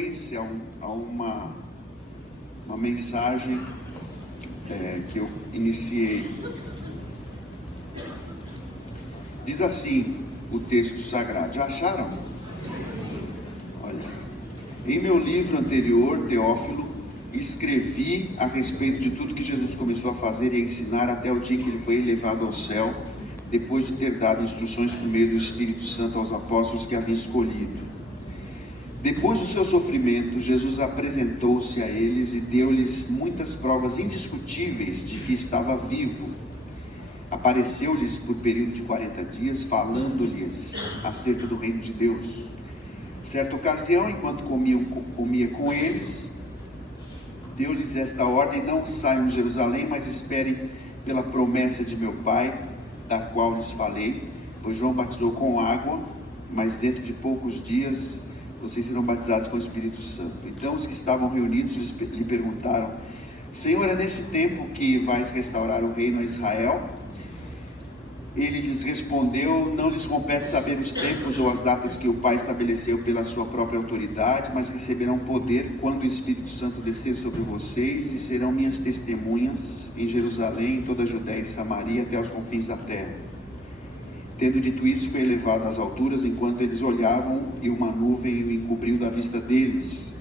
sequência a uma mensagem que eu iniciei. Diz assim o texto sagrado. Já acharam? Olha, em meu livro anterior, Teófilo, escrevi a respeito de tudo que Jesus começou a fazer e a ensinar até o dia em que ele foi elevado ao céu, depois de ter dado instruções por meio do Espírito Santo aos apóstolos que havia escolhido. Depois do seu sofrimento, Jesus apresentou-se a eles e deu-lhes muitas provas indiscutíveis de que estava vivo. Apareceu-lhes por período de 40 dias, falando-lhes acerca do reino de Deus. Certa ocasião, enquanto comia com eles, deu-lhes esta ordem: não saiam de Jerusalém, mas esperem pela promessa de meu Pai, da qual lhes falei. Pois João batizou com água, mas dentro de poucos dias vocês serão batizados com o Espírito Santo. Então os que estavam reunidos lhe perguntaram: Senhor, é nesse tempo que vais restaurar o reino a Israel? Ele lhes respondeu: não lhes compete saber os tempos ou as datas que o Pai estabeleceu pela sua própria autoridade, mas receberão poder quando o Espírito Santo descer sobre vocês, e serão minhas testemunhas em Jerusalém, em toda a Judéia e Samaria, até os confins da terra. Tendo dito isso, foi elevado às alturas, enquanto eles olhavam, e uma nuvem o encobriu da vista deles.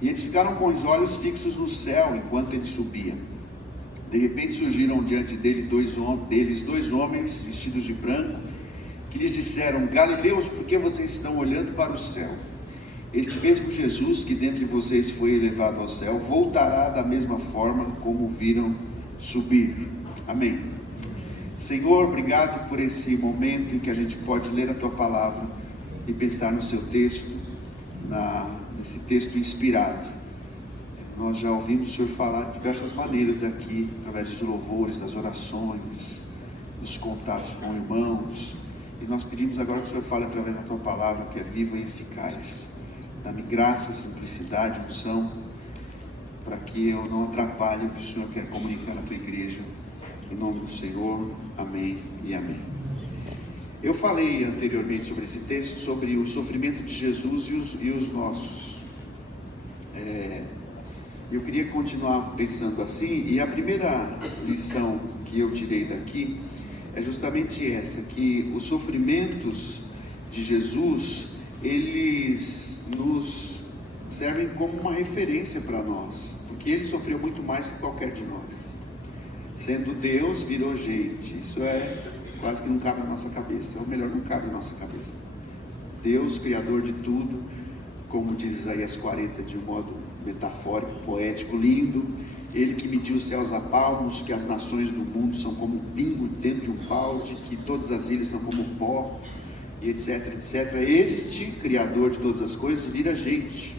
E eles ficaram com os olhos fixos no céu, enquanto ele subia. De repente surgiram diante deles dois homens vestidos de branco, que lhes disseram: Galileus, por que vocês estão olhando para o céu? Este mesmo Jesus que dentre vocês foi elevado ao céu, voltará da mesma forma como viram subir. Amém. Senhor, obrigado por esse momento em que a gente pode ler a Tua Palavra e pensar no Seu texto, nesse texto inspirado. Nós já ouvimos o Senhor falar de diversas maneiras aqui, através dos louvores, das orações, dos contatos com irmãos, e nós pedimos agora que o Senhor fale através da Tua Palavra, que é viva e eficaz. Dá-me graça, simplicidade, unção, para que eu não atrapalhe o que o Senhor quer comunicar à Tua igreja. Em nome do Senhor, amém e amém. Eu falei anteriormente sobre esse texto, sobre o sofrimento de Jesus e os nossos. Eu queria continuar pensando assim, e a primeira lição que eu tirei daqui é justamente essa, que os sofrimentos de Jesus, eles nos servem como uma referência para nós, porque ele sofreu muito mais que qualquer de nós. Sendo Deus, virou gente. Isso quase que não cabe na nossa cabeça, ou melhor, não cabe na nossa cabeça. Deus, Criador de tudo, como diz Isaías 40, de um modo metafórico, poético, lindo. Ele que mediu os céus a palmos, que as nações do mundo são como um pingo dentro de um balde, que todas as ilhas são como pó, e etc, etc. Este Criador de todas as coisas vira gente,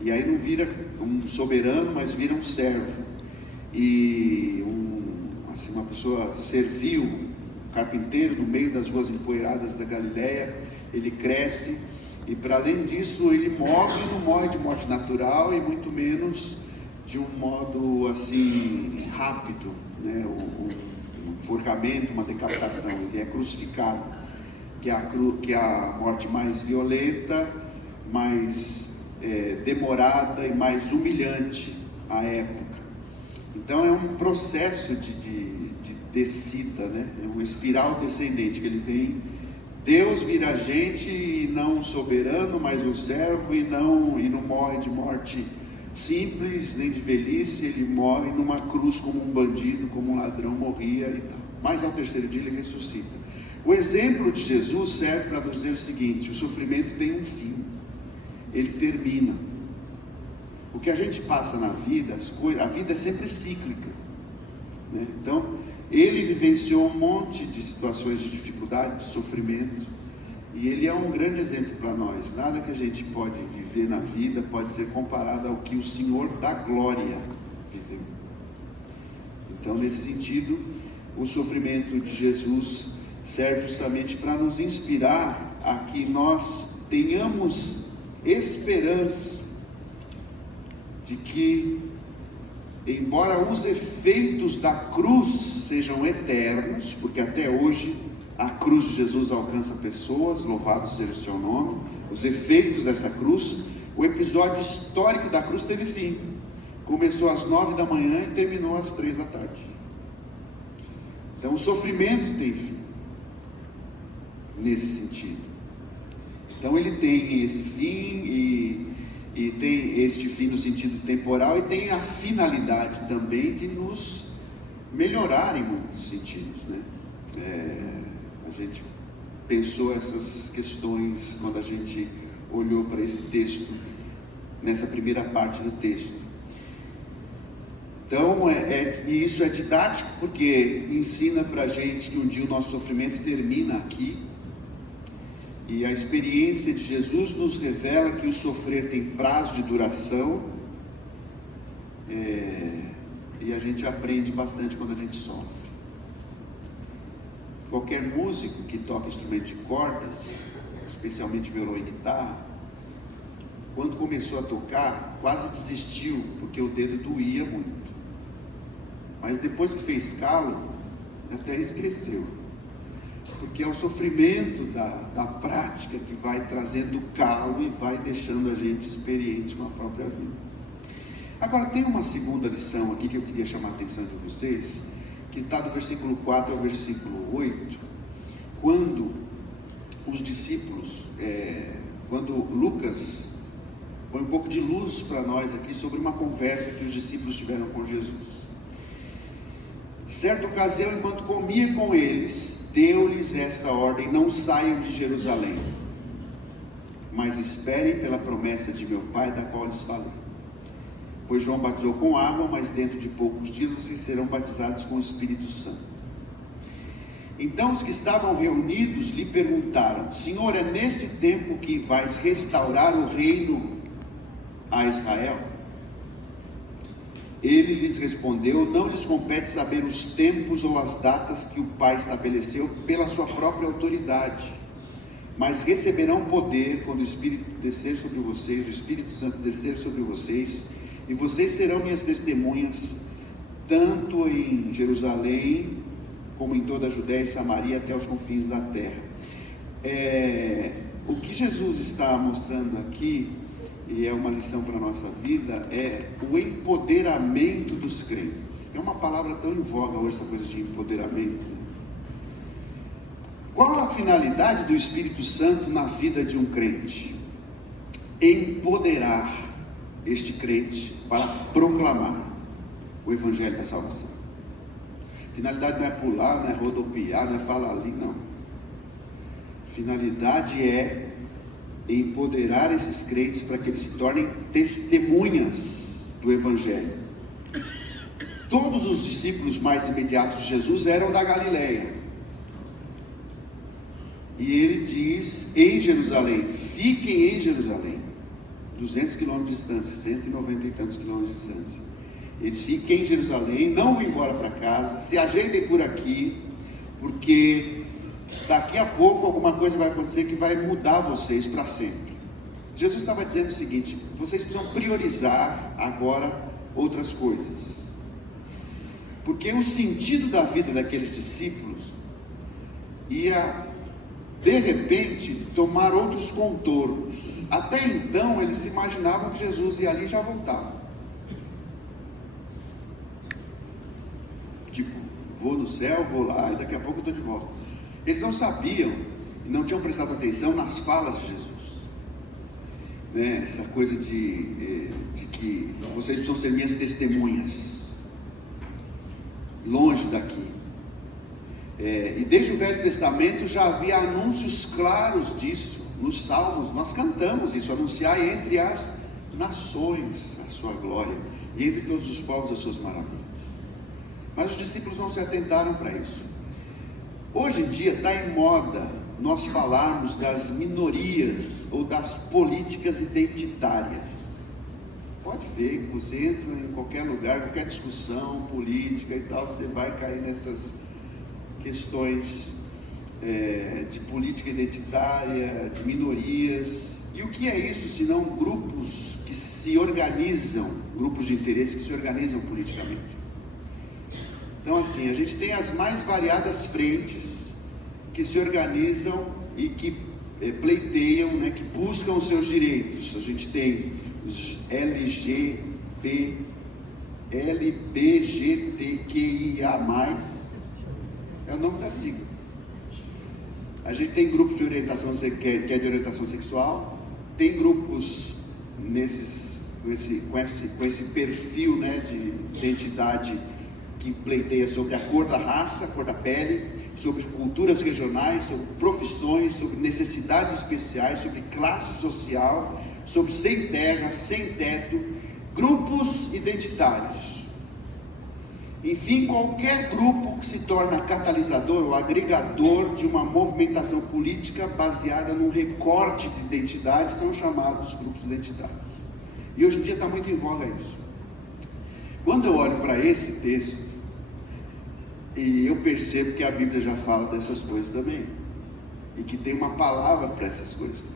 e aí não vira um soberano, mas vira um servo, e uma pessoa servil, um carpinteiro no meio das ruas empoeiradas da Galileia. Ele cresce, e para além disso ele morre, e não morre de morte natural, e muito menos de um modo assim rápido, né? Um enforcamento, uma decapitação. Ele é crucificado, que é a morte mais violenta, mais demorada e mais humilhante à época. Então é um processo de descida, né? É uma espiral descendente, que ele vem. Deus vira gente, e não um soberano, mas um servo, e não morre de morte simples, nem de velhice. Ele morre numa cruz como um bandido, como um ladrão morria e tal. Mas ao terceiro dia ele ressuscita. O exemplo de Jesus serve para nos dizer o seguinte: o sofrimento tem um fim, ele termina. O que a gente passa na vida, a vida é sempre cíclica, né? Então, ele vivenciou um monte de situações de dificuldade, de sofrimento, e ele é um grande exemplo para nós. Nada que a gente pode viver na vida pode ser comparado ao que o Senhor da glória viveu. Então, nesse sentido, o sofrimento de Jesus serve justamente para nos inspirar a que nós tenhamos esperança de que, embora os efeitos da cruz sejam eternos, porque até hoje a cruz de Jesus alcança pessoas, louvado seja o seu nome, os efeitos dessa cruz O episódio histórico da cruz teve fim. Começou às 9 da manhã e terminou às 3 da tarde. Então o sofrimento tem fim, nesse sentido. Então ele tem esse fim e tem este fim no sentido temporal, e tem a finalidade também de nos melhorar em muitos sentidos, né? A gente pensou essas questões quando a gente olhou para esse texto, nessa primeira parte do texto. Então, e isso é didático, porque ensina para a gente que um dia o nosso sofrimento termina aqui, e a experiência de Jesus nos revela que o sofrer tem prazo de duração, e a gente aprende bastante quando a gente sofre. Qualquer músico que toca instrumento de cordas, especialmente violão e guitarra, quando começou a tocar, quase desistiu, porque o dedo doía muito. Mas depois que fez calo, até esqueceu. Porque é o sofrimento da prática que vai trazendo calo e vai deixando a gente experiente com a própria vida. Agora, tem uma segunda lição aqui que eu queria chamar a atenção de vocês, que está do versículo 4 ao versículo 8, quando os discípulos, quando Lucas põe um pouco de luz para nós aqui sobre uma conversa que os discípulos tiveram com Jesus. Certa ocasião, enquanto comia com eles, deu-lhes esta ordem: não saiam de Jerusalém, mas esperem pela promessa de meu Pai, da qual lhes falei. Pois João batizou com água, mas dentro de poucos dias vocês serão batizados com o Espírito Santo. Então os que estavam reunidos lhe perguntaram: Senhor, é neste tempo que vais restaurar o reino a Israel? Ele lhes respondeu: não lhes compete saber os tempos ou as datas que o Pai estabeleceu pela sua própria autoridade, mas receberão poder quando o Espírito descer sobre vocês, o Espírito Santo descer sobre vocês, e vocês serão minhas testemunhas, tanto em Jerusalém, como em toda a Judéia e Samaria, até os confins da terra. O que Jesus está mostrando aqui, e é uma lição para a nossa vida, é o empoderamento dos crentes. É uma palavra tão em voga hoje, essa coisa de empoderamento. Qual a finalidade do Espírito Santo na vida de um crente? Empoderar este crente para proclamar o Evangelho da salvação. A finalidade não é pular, não é rodopiar, não é falar ali, não. A finalidade é empoderar esses crentes para que eles se tornem testemunhas do Evangelho. Todos os discípulos mais imediatos de Jesus eram da Galileia, e ele diz em Jerusalém: fiquem em Jerusalém, 200 quilômetros de distância, 190 e tantos quilômetros de distância. Eles fiquem em Jerusalém, não vão embora para casa, se ajeitem por aqui, porque daqui a pouco alguma coisa vai acontecer que vai mudar vocês para sempre. Jesus estava dizendo o seguinte: vocês precisam priorizar agora outras coisas, porque o sentido da vida daqueles discípulos ia de repente tomar outros contornos. Até então eles imaginavam que Jesus ia ali e já voltava, tipo, vou no céu, vou lá e daqui a pouco eu estou de volta. Eles não sabiam e não tinham prestado atenção nas falas de Jesus, né? Essa coisa de que vocês precisam ser minhas testemunhas, longe daqui. E desde o Velho Testamento já havia anúncios claros disso. Nos Salmos nós cantamos isso: anunciar entre as nações a sua glória, e entre todos os povos as suas maravilhas. Mas os discípulos não se atentaram para isso. Hoje em dia está em moda nós falarmos das minorias ou das políticas identitárias. Pode ver que você entra em qualquer lugar, qualquer discussão política e tal, você vai cair nessas questões de política identitária, de minorias. E o que é isso senão grupos que se organizam, grupos de interesse que se organizam politicamente? Então, assim, a gente tem as mais variadas frentes que se organizam e que pleiteiam, né, que buscam os seus direitos. A gente tem os LGBTQIA+, é o nome da sigla. A gente tem grupos de orientação, que é de orientação sexual, tem grupos com esse perfil, né, de identidade que pleiteia sobre a cor da raça, a cor da pele, sobre culturas regionais, sobre profissões, sobre necessidades especiais, sobre classe social, sobre sem terra, sem teto, grupos identitários. Enfim, qualquer grupo que se torna catalisador ou agregador de uma movimentação política baseada num recorte de identidade são chamados grupos identitários. E hoje em dia está muito em voga isso. Quando eu olho para esse texto, e eu percebo que a Bíblia já fala dessas coisas também, e que tem uma palavra para essas coisas também.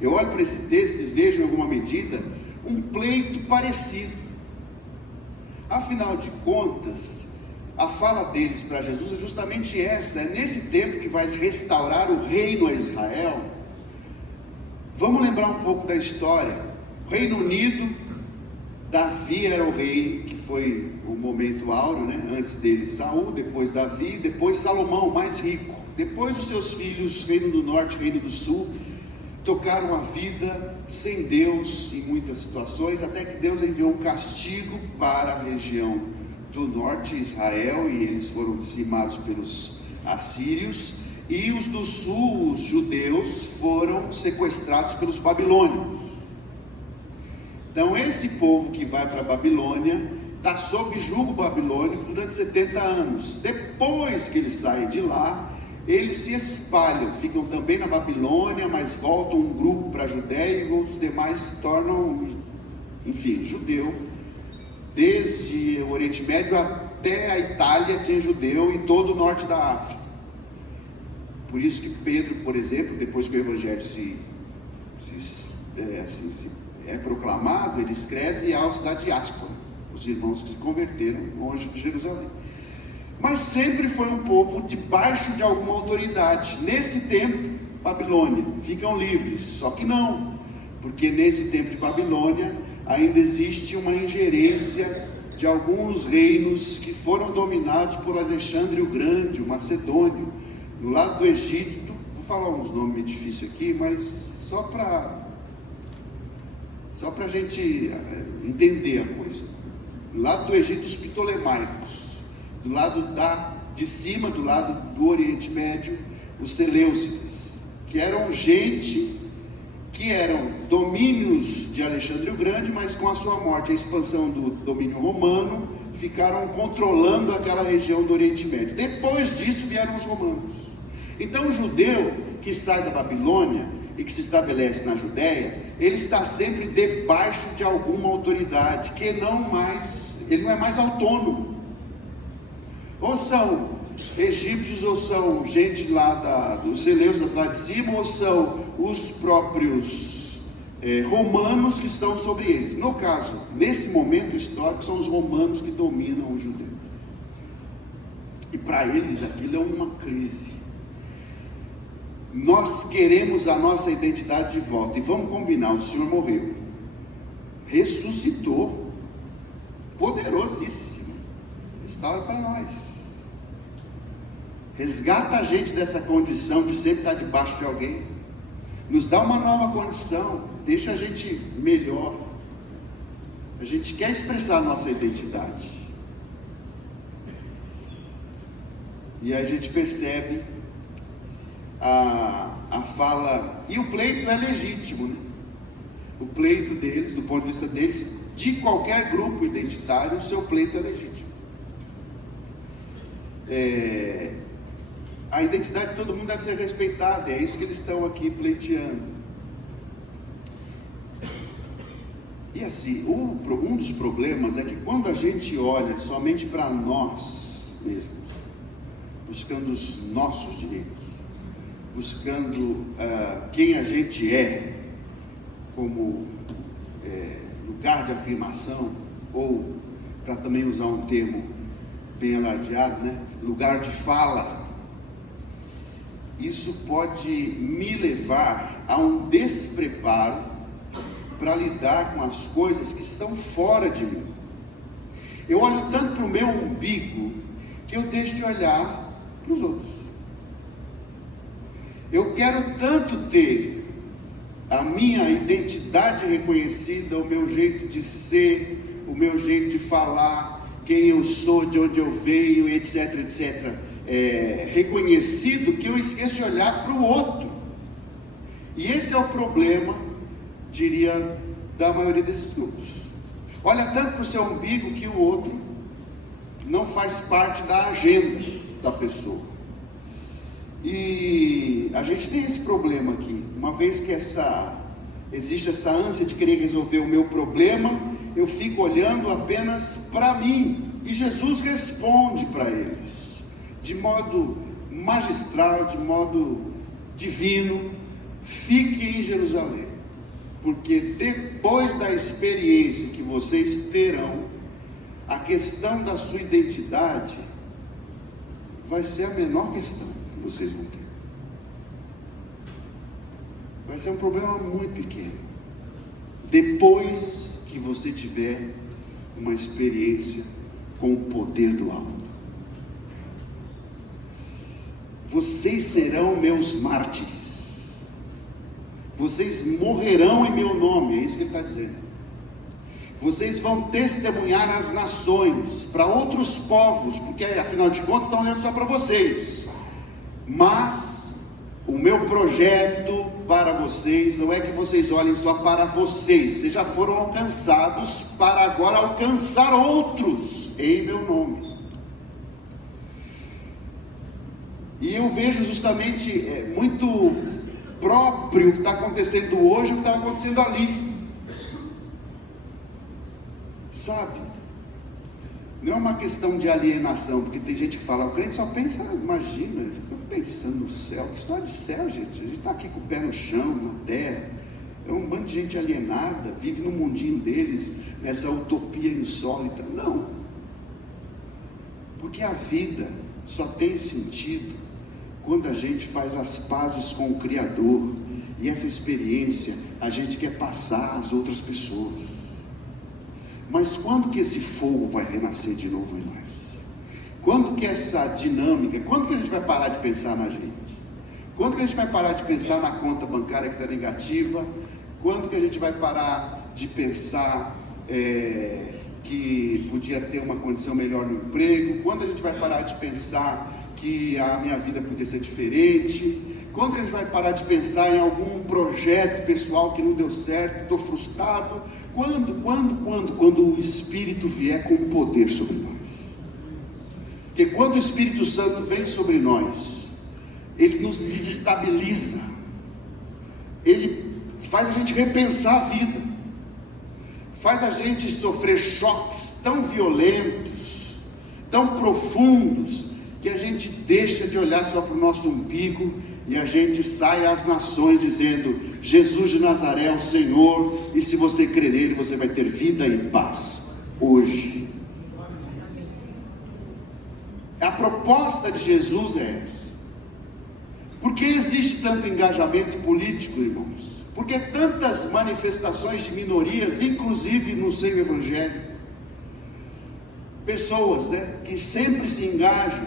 Eu olho para esse texto e vejo em alguma medida um pleito parecido. Afinal de contas, a fala deles para Jesus é justamente essa: é nesse tempo que vai restaurar o reino a Israel. Vamos lembrar um pouco da história. O Reino Unido, Davi era o rei, que foi o momento áureo, né? Antes dele Saul, depois Davi, depois Salomão, mais rico. Depois os seus filhos, Reino do Norte, Reino do Sul, tocaram a vida sem Deus em muitas situações, até que Deus enviou um castigo para a região do norte, Israel, e eles foram dizimados pelos assírios, e os do sul, os judeus, foram sequestrados pelos babilônios. Então esse povo que vai para a Babilônia está sob jugo babilônico durante 70 anos. Depois que eles saem de lá, eles se espalham, ficam também na Babilônia, mas voltam um grupo para a Judéia, e outros demais se tornam, enfim, judeu. Desde o Oriente Médio até a Itália tinha judeu, e todo o norte da África. Por isso que Pedro, por exemplo, depois que o Evangelho é proclamado, ele escreve aos da diáspora, os irmãos que se converteram longe de Jerusalém. Mas sempre foi um povo debaixo de alguma autoridade. Nesse tempo, Babilônia, ficam livres. Só que não, porque nesse tempo de Babilônia ainda existe uma ingerência de alguns reinos que foram dominados por Alexandre o Grande, o Macedônio, no lado do Egito. Vou falar uns nomes meio difíceis aqui, mas só para a gente entender a coisa. Do lado do Egito, os Ptolemaicos. Do lado de cima, do lado do Oriente Médio, os Seleucidas, que eram gente que eram domínios de Alexandre o Grande, mas com a sua morte, a expansão do domínio romano, ficaram controlando aquela região do Oriente Médio. Depois disso vieram os romanos. Então o judeu que sai da Babilônia e que se estabelece na Judéia, ele está sempre debaixo de alguma autoridade, ele não é mais autônomo. Ou são egípcios, ou são gente lá dos Seleucidas lá de cima, ou são os próprios romanos que estão sobre eles. No caso, nesse momento histórico, são os romanos que dominam os judeus. E para eles aquilo é uma crise. Nós queremos a nossa identidade de volta. E vamos combinar, o Senhor morreu, ressuscitou, poderosíssimo, restaura para nós, resgata a gente dessa condição de sempre estar debaixo de alguém, nos dá uma nova condição, deixa a gente melhor. A gente quer expressar a nossa identidade, e aí a gente percebe a fala, e o pleito é legítimo, né? O pleito deles, do ponto de vista deles, de qualquer grupo identitário, o seu pleito é legítimo. A identidade de todo mundo deve ser respeitada, é isso que eles estão aqui pleiteando. E assim, um dos problemas é que quando a gente olha somente para nós mesmos, buscando os nossos direitos, buscando quem a gente é como lugar de afirmação, ou, para também usar um termo bem alardeado, né, lugar de fala, isso pode me levar a um despreparo para lidar com as coisas que estão fora de mim. Eu olho tanto para o meu umbigo que eu deixo de olhar para os outros. Eu quero tanto ter a minha identidade reconhecida, o meu jeito de ser, o meu jeito de falar, quem eu sou, de onde eu venho, etc, etc, reconhecido, que eu esqueço de olhar para o outro. E esse é o problema, diria, da maioria desses grupos. Olha tanto para o seu umbigo que o outro não faz parte da agenda da pessoa. E a gente tem esse problema aqui. Uma vez que existe essa ânsia de querer resolver o meu problema, eu fico olhando apenas para mim. E Jesus responde para eles, de modo magistral, de modo divino: fiquem em Jerusalém, porque depois da experiência que vocês terão, a questão da sua identidade vai ser a menor questão que vocês vão ter. Vai ser um problema muito pequeno, depois que você tiver uma experiência com o poder do alto. Vocês serão meus mártires, vocês morrerão em meu nome, é isso que ele está dizendo. Vocês vão testemunhar nas nações, para outros povos, porque afinal de contas estão olhando só para vocês. Mas o meu projeto para vocês não é que vocês olhem só para vocês já foram alcançados, para agora alcançar outros em meu nome. E eu vejo justamente muito próprio o que está acontecendo hoje, o que está acontecendo ali. Sabe? Não é uma questão de alienação, porque tem gente que fala, o crente só pensa, imagina, ele fica pensando no céu. Que história de céu, gente? A gente está aqui com o pé no chão, na terra. É um bando de gente alienada, vive no mundinho deles, nessa utopia insólita. Não. Porque a vida só tem sentido quando a gente faz as pazes com o Criador. E essa experiência a gente quer passar às outras pessoas. Mas quando que esse fogo vai renascer de novo em nós? Quando que essa dinâmica, quando que a gente vai parar de pensar na gente? Quando que a gente vai parar de pensar na conta bancária que está negativa? Quando que a gente vai parar de pensar que podia ter uma condição melhor no emprego? Quando a gente vai parar de pensar que a minha vida podia ser diferente? Quando que a gente vai parar de pensar em algum projeto pessoal que não deu certo, estou frustrado? Quando o Espírito vier com poder sobre nós. Porque quando o Espírito Santo vem sobre nós, ele nos desestabiliza, ele faz a gente repensar a vida, faz a gente sofrer choques tão violentos, tão profundos, que a gente deixa de olhar só para o nosso umbigo e a gente sai às nações dizendo: Jesus de Nazaré é o Senhor, e se você crer nele, você vai ter vida e paz, hoje. A proposta de Jesus é essa. Por que existe tanto engajamento político, irmãos? Por que tantas manifestações de minorias, inclusive no seio evangélico? Pessoas, que sempre se engajam,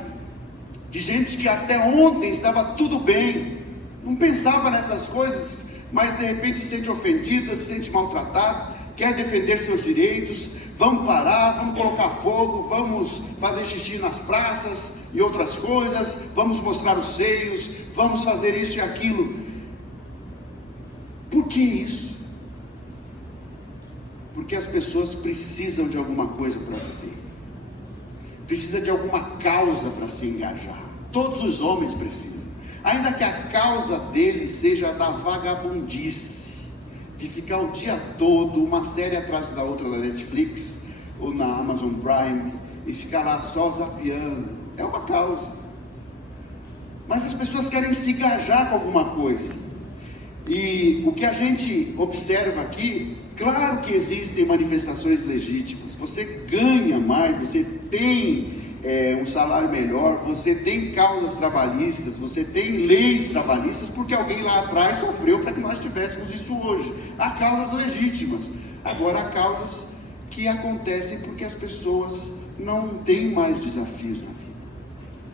de gente que até ontem estava tudo bem, não pensava nessas coisas, mas de repente se sente ofendida, se sente maltratada, quer defender seus direitos. Vamos parar, vamos colocar fogo, vamos fazer xixi nas praças e outras coisas, vamos mostrar os seios, vamos fazer isso e aquilo. Por que isso? Porque as pessoas precisam de alguma coisa para viver, precisa de alguma causa para se engajar. Todos os homens precisam, ainda que a causa deles seja da vagabundice, de ficar o dia todo, uma série atrás da outra na Netflix ou na Amazon Prime, e ficar lá só zapeando. É uma causa, mas as pessoas querem se engajar com alguma coisa. E o que a gente observa aqui, claro que existem manifestações legítimas, você ganha mais, você tem um salário melhor, você tem causas trabalhistas, você tem leis trabalhistas, porque alguém lá atrás sofreu para que nós tivéssemos isso hoje. Há causas legítimas. Agora, há causas que acontecem porque as pessoas não têm mais desafios na vida.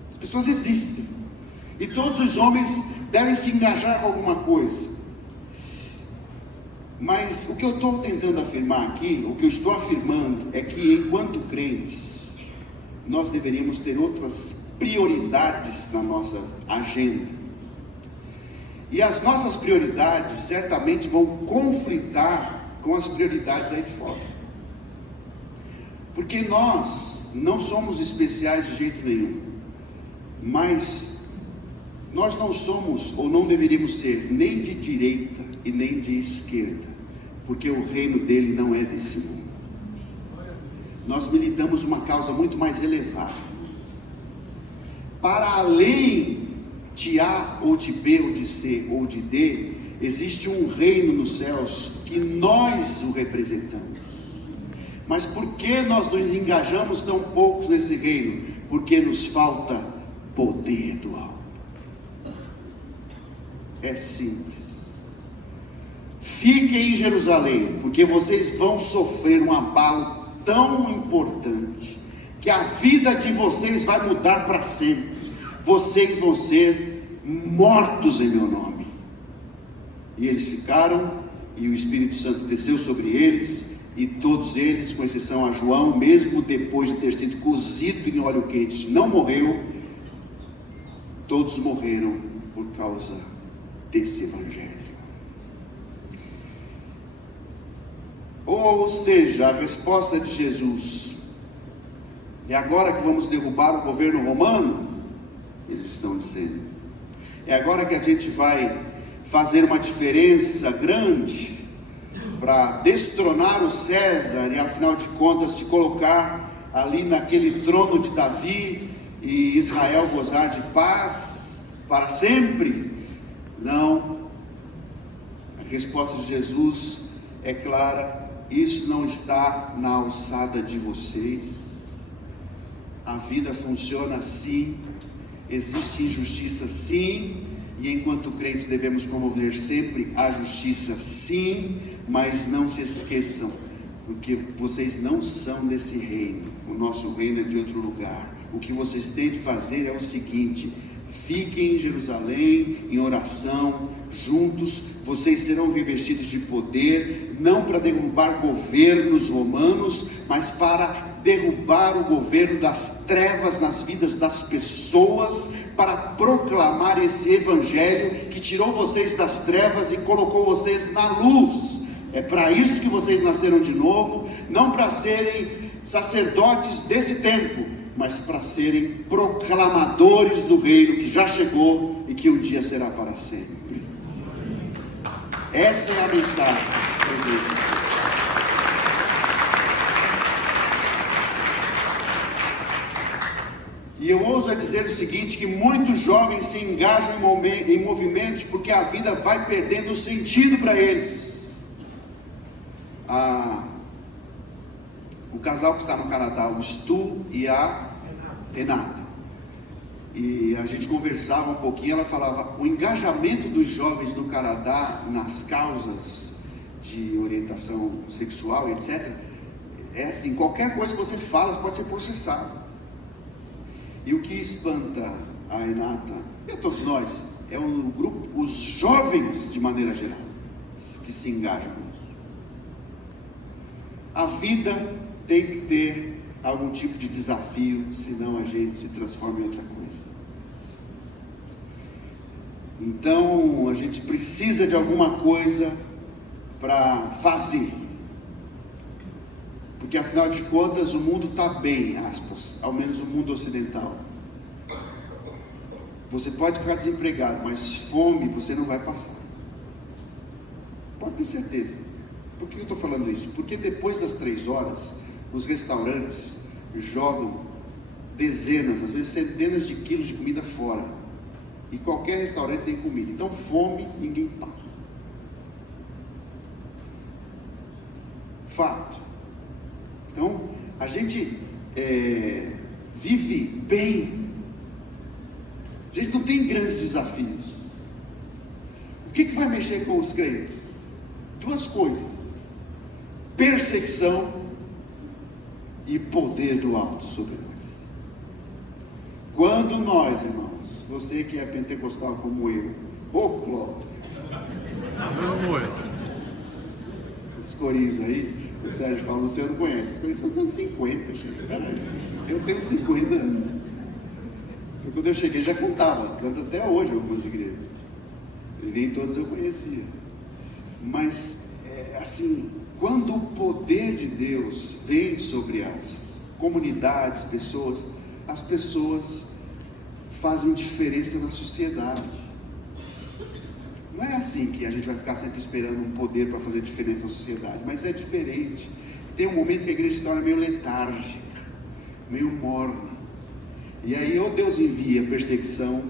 As pessoas existem, e todos os homens devem se engajar com alguma coisa. Mas o que eu estou tentando afirmar aqui, o que eu estou afirmando, é que enquanto crentes, nós deveríamos ter outras prioridades na nossa agenda. E as nossas prioridades certamente vão conflitar com as prioridades aí de fora. Porque nós não somos especiais de jeito nenhum. Mas nós não somos, ou não deveríamos ser, nem de direita e nem de esquerda. Porque o reino dele não é desse mundo. Nós militamos uma causa muito mais elevada. Para além de A ou de B ou de C ou de D, existe um reino nos céus que nós o representamos. Mas por que nós nos engajamos tão poucos nesse reino? Porque nos falta poder do alto. É simples. Fiquem em Jerusalém, porque vocês vão sofrer um abalo tão importante, que a vida de vocês vai mudar para sempre. Vocês vão ser mortos em meu nome. E eles ficaram, e o Espírito Santo desceu sobre eles, e todos eles, com exceção a João, mesmo depois de ter sido cozido em óleo quente, não morreu. Todos morreram por causa desse evangelho. Ou seja, a resposta de Jesus: é agora que vamos derrubar o governo romano? Eles estão dizendo. É agora que a gente vai fazer uma diferença grande para destronar o César e, afinal de contas, te colocar ali naquele trono de Davi e Israel gozar de paz para sempre? Não. A resposta de Jesus é clara: isso não está na alçada de vocês. A vida funciona assim, existe injustiça sim, e enquanto crentes devemos promover sempre a justiça sim, mas não se esqueçam, porque vocês não são desse reino, o nosso reino é de outro lugar. O que vocês têm de fazer é o seguinte: fiquem em Jerusalém, em oração, juntos. Vocês serão revestidos de poder, não para derrubar governos romanos, mas para derrubar o governo das trevas nas vidas das pessoas, para proclamar esse evangelho que tirou vocês das trevas e colocou vocês na luz. É para isso que vocês nasceram de novo, não para serem sacerdotes desse tempo, mas para serem proclamadores do reino que já chegou e que um dia será para sempre. Essa é a mensagem presente. E eu ouso dizer o seguinte, que muitos jovens se engajam em movimentos porque a vida vai perdendo sentido para eles. O casal que está no Canadá, o Stu e a Renata, e a gente conversava um pouquinho, ela falava: o engajamento dos jovens no Canadá nas causas de orientação sexual, etc., é assim, qualquer coisa que você fala pode ser processado. E o que espanta a Renata e a todos nós é o grupo, os jovens de maneira geral, que se engajam nisso. A vida tem que ter algum tipo de desafio, senão a gente se transforma em outra coisa. Então a gente precisa de alguma coisa para fazer, porque afinal de contas o mundo está bem, aspas, ao menos o mundo ocidental. Você pode ficar desempregado, mas fome você não vai passar, pode ter certeza. Por que eu estou falando isso? Porque depois das 3 horas, os restaurantes jogam dezenas, às vezes centenas de quilos de comida fora, e qualquer restaurante tem comida. Então fome ninguém passa. Fato. Então a gente vive bem. A gente não tem grandes desafios. O que vai mexer com os crentes? Duas coisas: perseguição e poder do alto sobre nós. Quando nós, irmãos, você que é pentecostal como eu, glória, os corinhos aí, o Sérgio fala, você não conhece, os corinhos são dos anos 50, gente. Peraí, eu tenho 50 anos. Então, quando eu cheguei já cantava, canto até hoje em algumas igrejas, e nem todos eu conhecia, mas assim, quando o poder de Deus vem sobre as comunidades, pessoas, as pessoas fazem diferença na sociedade. Não é assim que a gente vai ficar sempre esperando um poder para fazer diferença na sociedade, mas é diferente. Tem um momento que a igreja se torna meio letárgica, meio morna, e aí ou Deus envia perseguição,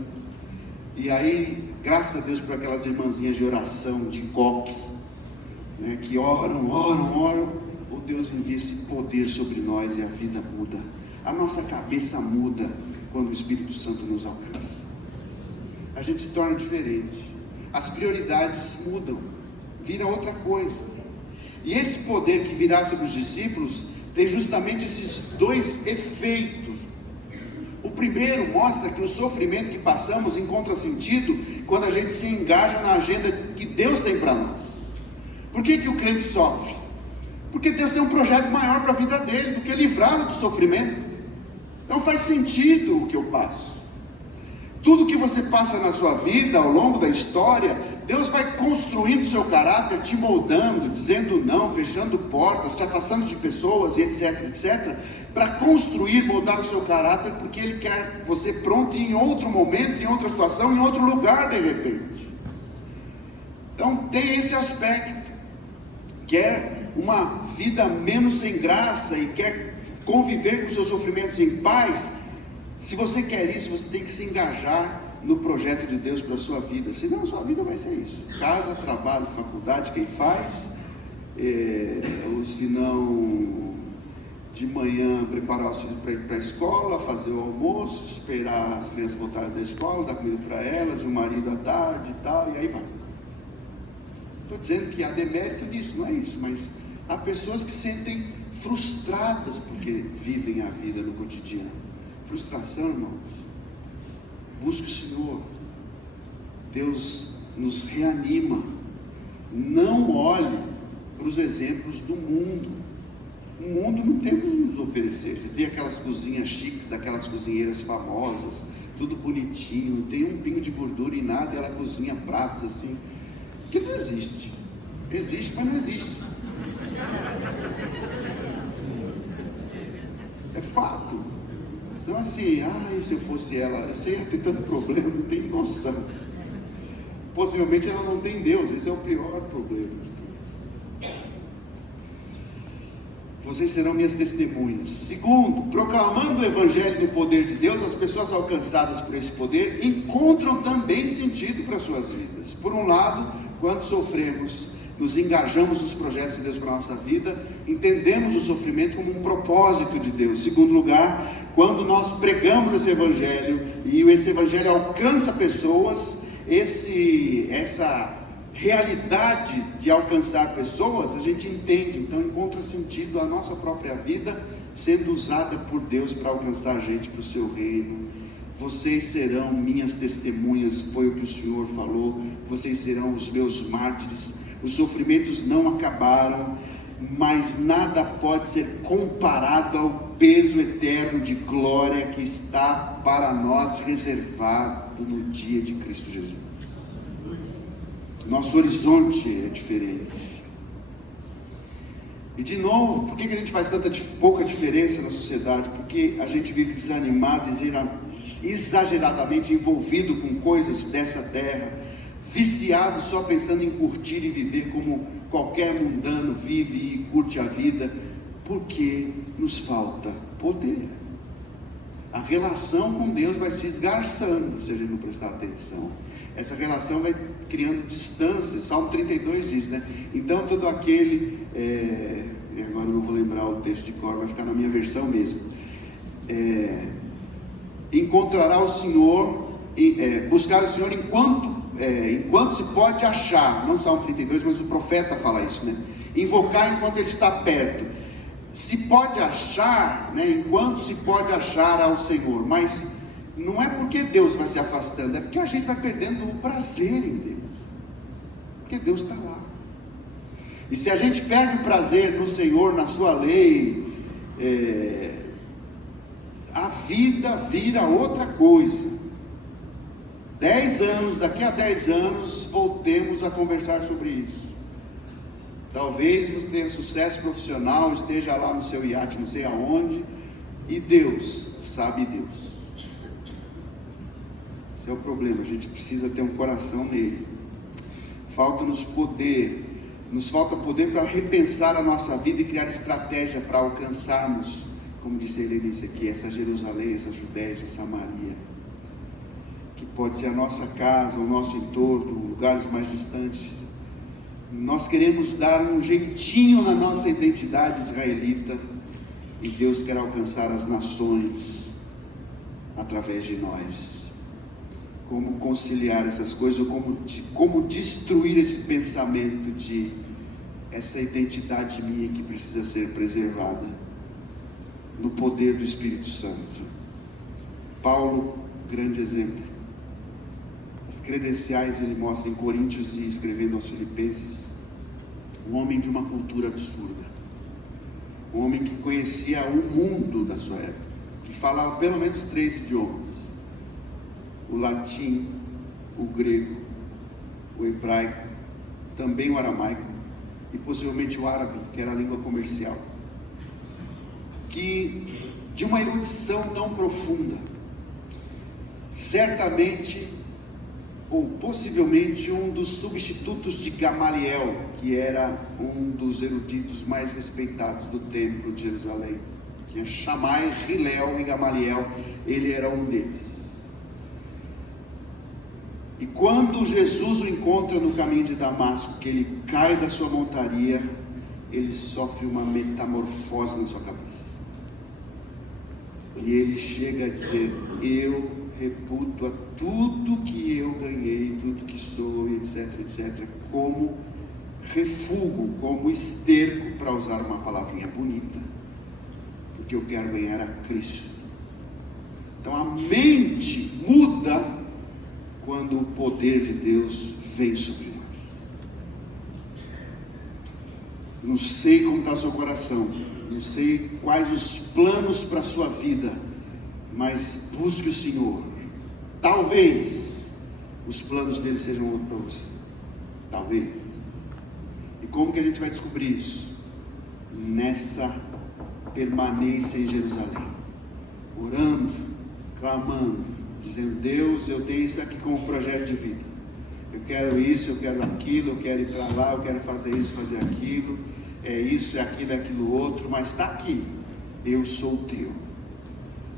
e aí, graças a Deus por aquelas irmãzinhas de oração, de coque, né, que oram, ou Deus envia esse poder sobre nós e a vida muda, a nossa cabeça muda quando o Espírito Santo nos alcança, a gente se torna diferente, as prioridades mudam, vira outra coisa. E esse poder que virá sobre os discípulos tem justamente esses dois efeitos. O primeiro mostra que o sofrimento que passamos encontra sentido quando a gente se engaja na agenda que Deus tem para nós. Por que o crente sofre? Porque Deus tem um projeto maior para a vida dele do que livrá-lo do sofrimento. Então faz sentido o que eu passo. Tudo que você passa na sua vida, ao longo da história, Deus vai construindo o seu caráter, te moldando, dizendo não, fechando portas, te afastando de pessoas, e etc, etc, para construir, moldar o seu caráter, porque Ele quer você pronto em outro momento, em outra situação, em outro lugar de repente. Então tem esse aspecto. Quer uma vida menos sem graça e quer conviver com seus sofrimentos em paz? Se você quer isso, você tem que se engajar no projeto de Deus para a sua vida, senão a sua vida vai ser isso: casa, trabalho, faculdade, quem faz, ou se não, de manhã preparar os filhos para ir para a escola, fazer o almoço, esperar as crianças voltarem da escola, dar comida para elas, o marido à tarde e tal, e aí vai. Estou dizendo que há demérito nisso, não é isso, mas há pessoas que se sentem frustradas porque vivem a vida no cotidiano. Frustração, irmãos, busque o Senhor, Deus nos reanima. Não olhe para os exemplos do mundo. O mundo não tem o que nos oferecer. Você vê aquelas cozinhas chiques, daquelas cozinheiras famosas, tudo bonitinho, não tem um pingo de gordura e nada, ela cozinha pratos assim, que não existe. Existe, mas não existe. É fato. Então assim, se eu fosse ela, você ia ter tanto problema, não tem noção. Possivelmente ela não tem Deus, esse é o pior problema de todos. Vocês serão minhas testemunhas. Segundo, proclamando o Evangelho do poder de Deus, as pessoas alcançadas por esse poder encontram também sentido para suas vidas. Por um lado, quando sofremos, nos engajamos nos projetos de Deus para a nossa vida, entendemos o sofrimento como um propósito de Deus. Segundo lugar, quando nós pregamos esse Evangelho e esse Evangelho alcança pessoas, essa realidade de alcançar pessoas, a gente entende, então encontra sentido a nossa própria vida sendo usada por Deus para alcançar gente para o seu reino. Vocês serão minhas testemunhas, foi o que o Senhor falou, vocês serão os meus mártires. Os sofrimentos não acabaram, mas nada pode ser comparado ao peso eterno de glória que está para nós reservado no dia de Cristo Jesus. Nosso horizonte é diferente. E de novo, por que a gente faz pouca diferença na sociedade? Porque a gente vive desanimado, exageradamente envolvido com coisas dessa terra, viciado só pensando em curtir e viver como qualquer mundano vive e curte a vida, porque nos falta poder. A relação com Deus vai se esgarçando se a gente não prestar atenção. Essa relação vai criando distância. Salmo 32 diz, né? Então todo aquele, agora eu não vou lembrar o texto de cor, vai ficar na minha versão mesmo. encontrará o Senhor, buscar o Senhor enquanto se pode achar, não Salmo 32, mas o profeta fala isso, né? Invocar enquanto ele está perto, se pode achar, né? Enquanto se pode achar ao Senhor, mas não é porque Deus vai se afastando, é porque a gente vai perdendo o prazer em Deus, porque Deus está lá. E se a gente perde o prazer no Senhor, na sua lei, a vida vira outra coisa. 10 anos, daqui a 10 anos, voltemos a conversar sobre isso. Talvez você tenha sucesso profissional, esteja lá no seu iate, não sei aonde, e Deus, sabe Deus. Esse é o problema, a gente precisa ter um coração nele. Nos falta poder para repensar a nossa vida e criar estratégia para alcançarmos, como disse a Helenice aqui, essa Jerusalém, essa Judéia, essa Samaria, que pode ser a nossa casa, o nosso entorno, lugares mais distantes. Nós queremos dar um jeitinho na nossa identidade israelita, e Deus quer alcançar as nações através de nós. Como conciliar essas coisas, ou como destruir esse pensamento de essa identidade minha que precisa ser preservada no poder do Espírito Santo. Paulo, grande exemplo. As credenciais ele mostra em Coríntios e escrevendo aos Filipenses. Um homem de uma cultura absurda, um homem que conhecia o mundo da sua época, que falava pelo menos 3 idiomas: o latim, o grego, o hebraico, também o aramaico e possivelmente o árabe, que era a língua comercial, que de uma erudição tão profunda, certamente ou possivelmente um dos substitutos de Gamaliel, que era um dos eruditos mais respeitados do templo de Jerusalém. Tinha Shammai, Hillel e Gamaliel, ele era um deles. E quando Jesus o encontra no caminho de Damasco, que ele cai da sua montaria, ele sofre uma metamorfose na sua cabeça. E ele chega a dizer: eu reputo a tudo que eu ganhei, tudo que sou, etc, etc, como refúgio, como esterco, para usar uma palavrinha bonita, porque eu quero ganhar a Cristo. Então a mente muda quando o poder de Deus vem sobre nós. Não sei como está o seu coração, não sei quais os planos para a sua vida, mas busque o Senhor. Talvez os planos dele sejam outros para você, talvez. E como que a gente vai descobrir isso? Nessa permanência em Jerusalém, orando, clamando, dizendo: Deus, eu tenho isso aqui como projeto de vida, eu quero isso, eu quero aquilo, eu quero ir para lá, eu quero fazer isso, fazer aquilo, é isso, é aquilo outro, mas está aqui, eu sou teu.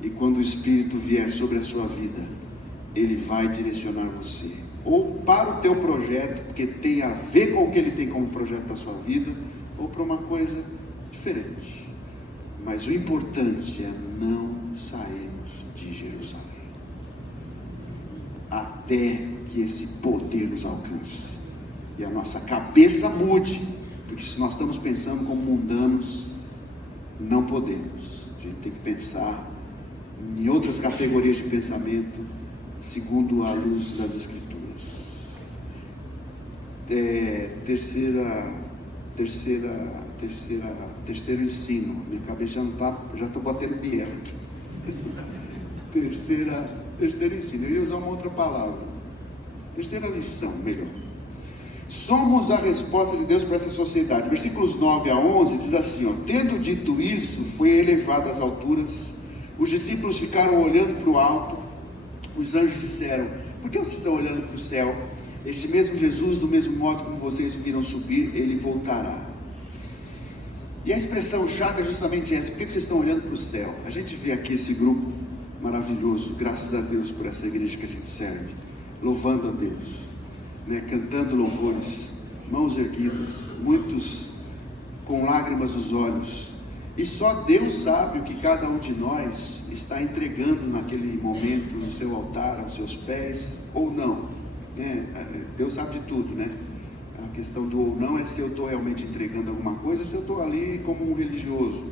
E quando o Espírito vier sobre a sua vida, ele vai direcionar você, ou para o teu projeto, porque tem a ver com o que ele tem como projeto da sua vida, ou para uma coisa diferente. Mas o importante é não sairmos de Jerusalém até que esse poder nos alcance e a nossa cabeça mude, porque se nós estamos pensando como mundanos, não podemos. A gente tem que pensar em outras categorias de pensamento, segundo a luz das Escrituras. Terceiro ensino. Minha cabeça já não está, já estou batendo biela aqui. Terceiro ensino. Eu ia usar uma outra palavra. Terceira lição, melhor. Somos a resposta de Deus para essa sociedade. Versículos 9 a 11 diz assim: tendo dito isso, foi elevado às alturas, os discípulos ficaram olhando para o alto. Os anjos disseram: por que vocês estão olhando para o céu? Este mesmo Jesus, do mesmo modo como vocês o viram subir, ele voltará. E a expressão chata é justamente essa: por que vocês estão olhando para o céu? A gente vê aqui esse grupo maravilhoso, graças a Deus por essa igreja que a gente serve, louvando a Deus, né? Cantando louvores, mãos erguidas, muitos com lágrimas nos olhos, E só Deus sabe o que cada um de nós está entregando naquele momento no seu altar, aos seus pés, ou não, né? Deus sabe de tudo, né? A questão do ou não é se eu estou realmente entregando alguma coisa, ou se eu estou ali como um religioso.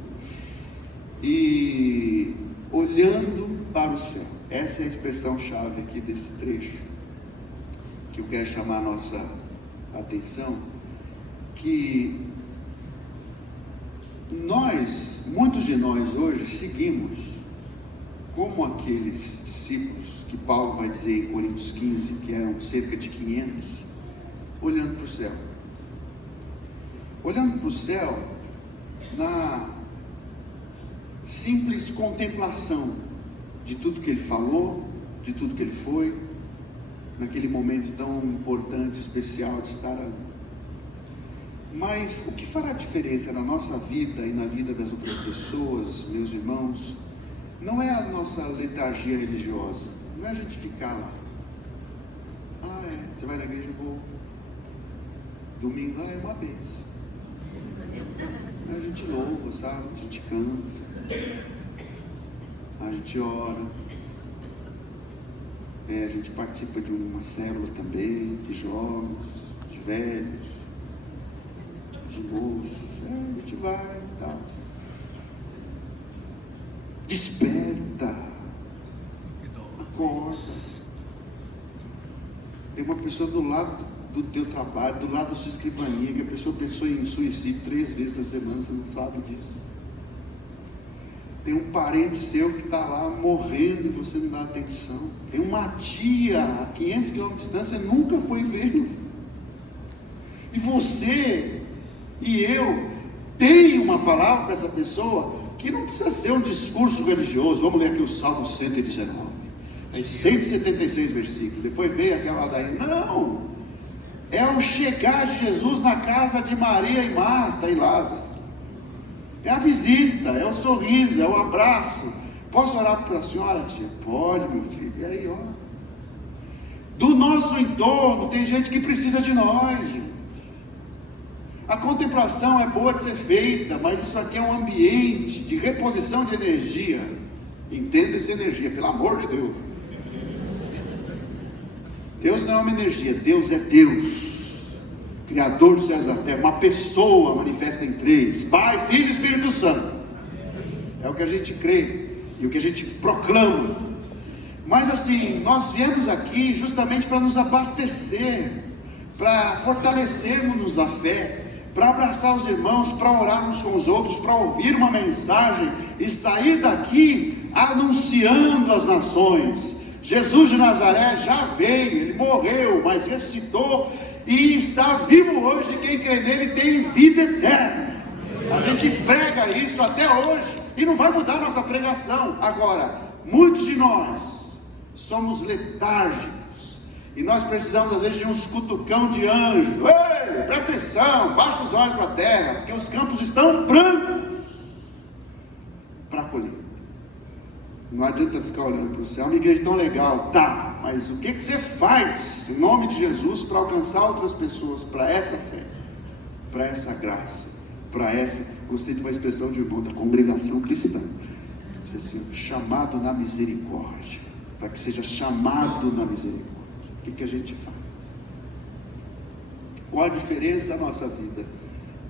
E olhando para o céu, essa é a expressão-chave aqui desse trecho, que eu quero chamar a nossa atenção, que muitos de nós hoje seguimos como aqueles discípulos que Paulo vai dizer em Coríntios 15, que eram cerca de 500, olhando para o céu. Olhando para o céu na simples contemplação de tudo que ele falou, de tudo que ele foi, naquele momento tão importante, especial de estar ali. Mas o que fará diferença na nossa vida e na vida das outras pessoas, meus irmãos, não é a nossa letargia religiosa, não é a gente ficar lá. Você vai na igreja? Eu vou. Domingo, é uma bênção. A gente louva, sabe? A gente canta, a gente ora, a gente participa de uma célula também, de jovens, de velhos, de moços, a gente vai e tal. Desperta, acorda. Tem uma pessoa do lado do teu trabalho, do lado da sua escrivaninha, que a pessoa pensou em suicídio 3 vezes essa semana, você não sabe disso. Tem um parente seu que está lá morrendo e você não dá atenção. Tem uma tia a 500 km de distância, nunca foi vê-lo. E você e eu tem uma palavra para essa pessoa, que não precisa ser um discurso religioso. Vamos ler aqui o Salmo 119, aí 176 versículos, depois veio aquela daí. Não, é o chegar de Jesus na casa de Maria e Marta e Lázaro, é a visita, é o sorriso, é o abraço. Posso orar para a senhora, tia? Pode, meu filho. E aí, ó, do nosso entorno tem gente que precisa de nós, gente. A contemplação é boa de ser feita, mas isso aqui é um ambiente de reposição de energia. Entenda essa energia, pelo amor de Deus. Deus não é uma energia, Deus é Deus, Criador dos céus e da terra, uma pessoa manifesta em 3, Pai, Filho e Espírito Santo. É o que a gente crê e o que a gente proclama. Mas assim, nós viemos aqui justamente para nos abastecer, para fortalecermos-nos na fé, para abraçar os irmãos, para orar uns com os outros, para ouvir uma mensagem e sair daqui anunciando às nações. Jesus de Nazaré já veio, ele morreu, mas ressuscitou e está vivo hoje. Quem crê nele tem vida eterna. A gente prega isso até hoje e não vai mudar a nossa pregação. Agora, muitos de nós somos letárgicos e nós precisamos às vezes de uns cutucão de anjo. Ei, presta atenção, baixa os olhos para a terra, porque os campos estão brancos para colher. Não adianta ficar olhando para o céu. Uma igreja tão legal, tá, mas o que você faz em nome de Jesus para alcançar outras pessoas para essa fé, para essa graça, para essa, gostei de uma expressão de irmão da congregação cristã, disse assim, chamado na misericórdia, para que seja chamado na misericórdia. O que a gente faz? Qual a diferença a nossa vida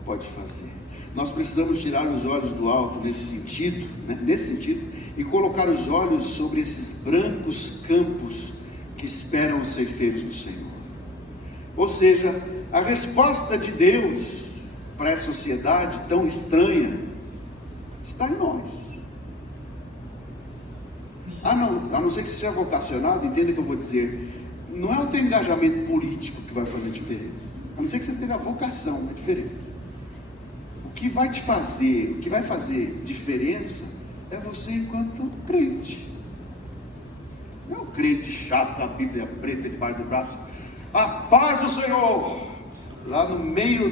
pode fazer? Nós precisamos tirar os olhos do alto nesse sentido, né? Nesse sentido, e colocar os olhos sobre esses brancos campos que esperam os ceifeiros do Senhor. Ou seja, a resposta de Deus para essa sociedade tão estranha está em nós. A não ser que você seja vocacionado, entenda o que eu vou dizer. Não é o teu engajamento político que vai fazer diferença. A não ser que você tenha vocação, é diferente. O que vai fazer diferença é você enquanto crente. Não é um crente chato, a Bíblia preta debaixo do braço. A paz do Senhor, lá no meio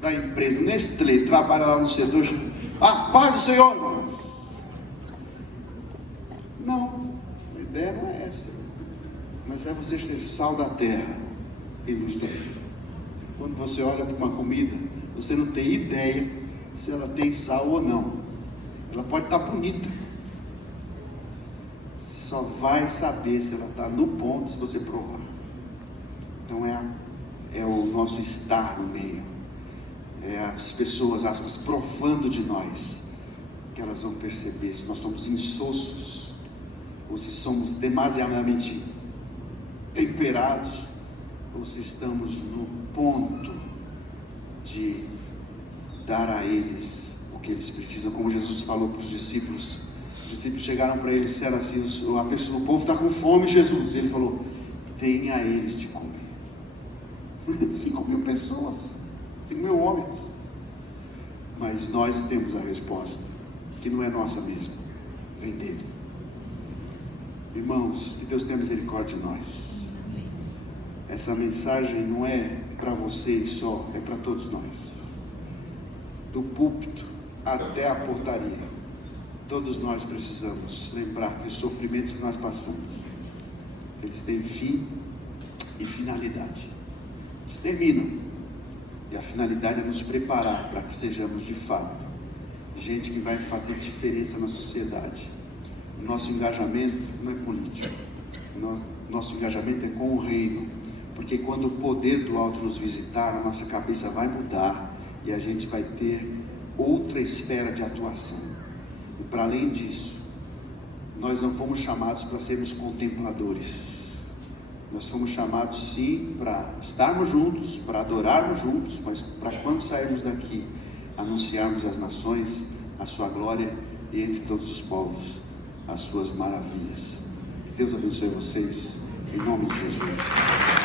da empresa, Nestlé, trabalha lá no setor. A paz do Senhor, irmãos. Não, a ideia não é essa. Mas é você ser sal da terra e luz do mundo. Quando você olha para uma comida, você não tem ideia se ela tem sal ou não. Ela pode estar bonita. Você só vai saber se ela está no ponto se você provar. Então é o nosso estar no meio. É as pessoas, aspas, provando de nós, que elas vão perceber se nós somos insossos, ou se somos demasiadamente temperados, ou se estamos no ponto de dar a eles o que eles precisam, como Jesus falou para os discípulos. Os discípulos chegaram para ele e disseram assim: o povo está com fome, Jesus. E ele falou: deem a eles de comer. 5.000 pessoas, 5.000 homens. Mas nós temos a resposta, que não é nossa mesmo, vem dele. Irmãos, que Deus tenha misericórdia de nós. Essa mensagem não é para vocês só, é para todos nós. Do púlpito até a portaria, todos nós precisamos lembrar que os sofrimentos que nós passamos, eles têm fim e finalidade. Eles terminam, e a finalidade é nos preparar para que sejamos de fato gente que vai fazer diferença na sociedade. O nosso engajamento não é político, nosso engajamento é com o reino, porque quando o poder do alto nos visitar, a nossa cabeça vai mudar e a gente vai ter outra esfera de atuação. E para além disso, nós não fomos chamados para sermos contempladores. Nós fomos chamados sim para estarmos juntos, para adorarmos juntos, mas para quando sairmos daqui, anunciarmos às nações a sua glória e entre todos os povos as suas maravilhas. Deus abençoe vocês, em nome de Jesus.